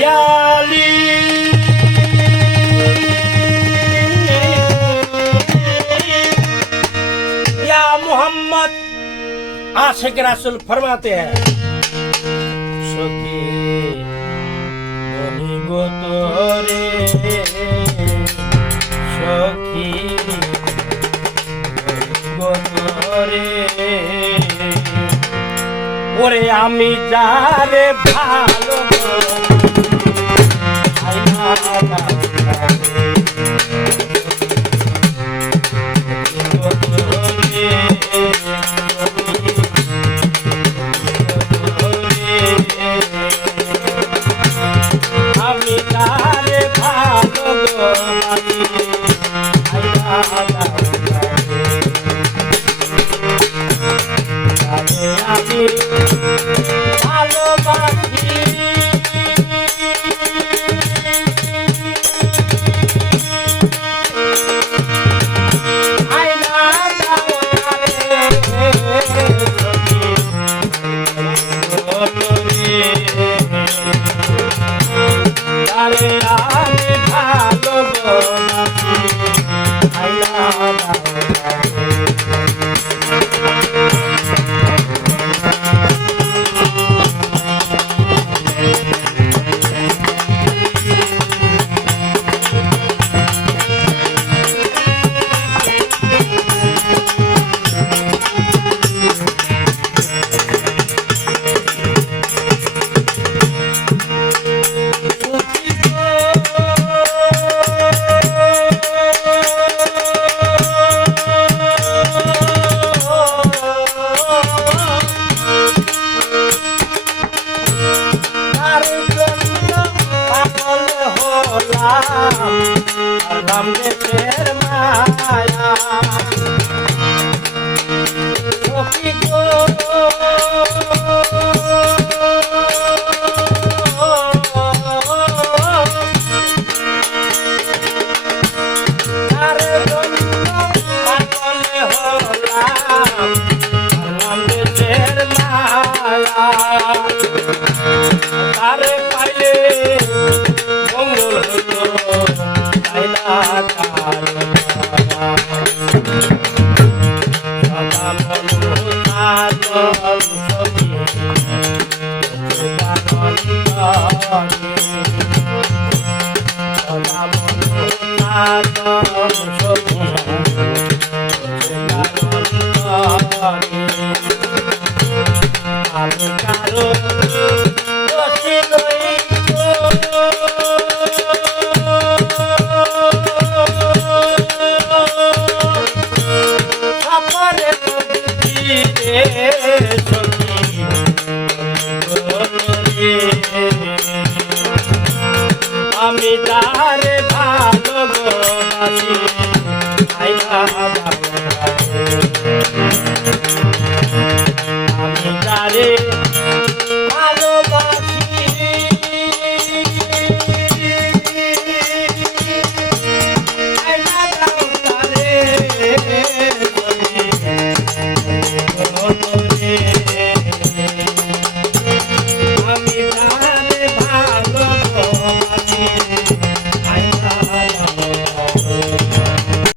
ইয়ালি या मोहम्मद आशिक रसूल फरमाते हैं সখী বলিব তোরে সখী বলিব তোরে ওরে আমি যারে ভালো ভালোবাসি হলাম হলাম দেশের মায়া সখী Thank you. আমি তারে ভালোবাসি আইনা